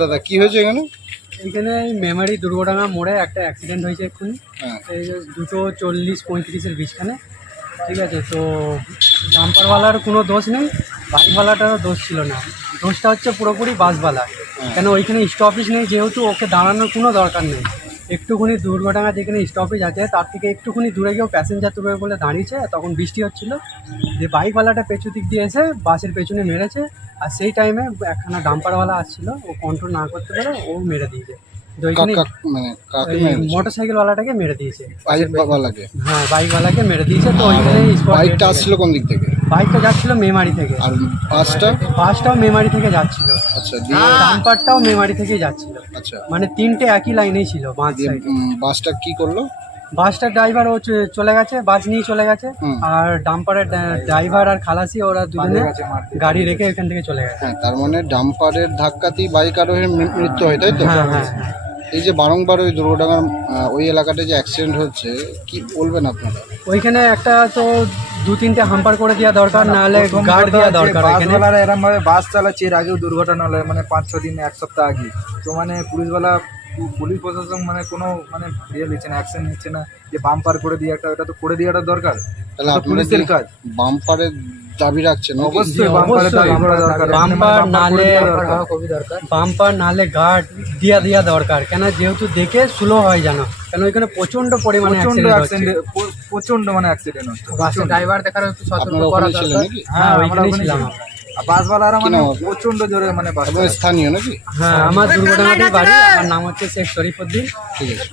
দাদা কি হয়েছে এখানে? এখানে মেমারি দুর্গডাঙ্গা মোড়ে একটা অ্যাক্সিডেন্ট হয়েছে এক্ষুনি। হ্যাঁ। এই দুশো দুটো চল্লিশ পঁয়ত্রিশের বিছখানে ঠিক আছে তো ডাম্পারওয়ালার কোনো দোষ নেই বাইকওয়ালাটারও দোষ ছিল না। দোষটা হচ্ছে পুরোপুরি বাসওয়ালা। কেন ওইখানে স্টপেজ নেই যেহেতু ওকে দাঁড়ানোর কোনো দরকার নেই। একটুখানি দুর্ঘটনা যেখানে স্টপেজ আছে, তার থেকে একটুখানি দূরে গিয়েও প্যাসেঞ্জার তুলবে বলে দাঁড়িয়েছে, তখন বৃষ্টি হচ্ছিল। যে বাইকওয়ালাটা পেছু দিক দিয়ে এসে বাসের পেছনে মেরেছে, আর সেই টাইমে একখানা ডাম্পারওয়ালা আসছিল, ও কন্ট্রোল না করতে পারে ও মেরে দিয়েছে। মানে মোটর সাইকেলওয়ালাটাকে মেরে দিয়েছে? বাইক হ্যাঁ বাইকওয়ালাকে মেরে দিয়েছে। তো ওইখানে বাইকটা আসছিল কোন দিক থেকে? বাইকটা যাচ্ছিল মেমারি থেকে। আর বাসটা? বাসটাও মেমারি থেকে যাচ্ছিল। আচ্ছা ডাম্পারটাও মেমারি থেকেই যাচ্ছিল। আচ্ছা। মানে তিনটে একই লাইনেই ছিল বাসটা কি করল? বাসটার ড্রাইভার ও চ- চলে গেছে বাস নিয়ে চলে গেছে। আর ডাম্পারের ড্রাইভার আর খালাসি ওরা দুজনে গাড়ি রেখে এখান থেকে চলে গেছে। হ্যাঁ তার মানে ডাম্পারের ধাক্কাতেই বাইক আরোহীর মৃত্যু হয় তাই তো? হ্যাঁ হ্যাঁ হ্যাঁ। এই যে বারংবার ওই দুর্ঘটনার ওই এলাকাটা যে অ্যাক্সিডেন্ট হচ্ছে কি বলবেন আপনারা? ওইখানে একটা তো দু তিনটে হাম্পার করে দেওয়া দরকার নাহলে গার্ড দেওয়া দরকার বাসওয়ালারা এরম ভাবে বাস চালাচ্ছে এর আগেও দুর্ঘটনা হলো মানে পাঁচ ছ দিন এক সপ্তাহ আগে। তো মানে পুলিশওয়ালা পুলিশ প্রশাসন মানে কোনো মানে ইয়ে নিচ্ছে না অ্যাকশন নিচ্ছে না যে বাম্পার করে দিয়ে একটা ওটা তো করে দেওয়াটা দরকার। তাহলে পুলিশের কাজ। বাম্পারের দাবি রাখছেন অবশ্যই বাম্পার নালে। বাম্পার গার্ড দিয়া দিয়া দরকার। কেন যেহেতু দেখে স্লো হয় যেন কেন ওইখানে প্রচণ্ড পরিমাণে প্রচণ্ড মানে অ্যাক্সিডেন্ট হচ্ছে। ড্রাইভার দেখার একটু হ্যাঁ আমরা ওইখানেই ছিলাম। ছিলাম। বাসওয়ালারা মানে প্রচণ্ড জোরে মানে বাস স্থানীয় নাকি? হ্যাঁ আমার দুর্ঘটনাটি বাড়ি আমার নাম হচ্ছে শেখ শরীফুদ্দিন ঠিক আছে।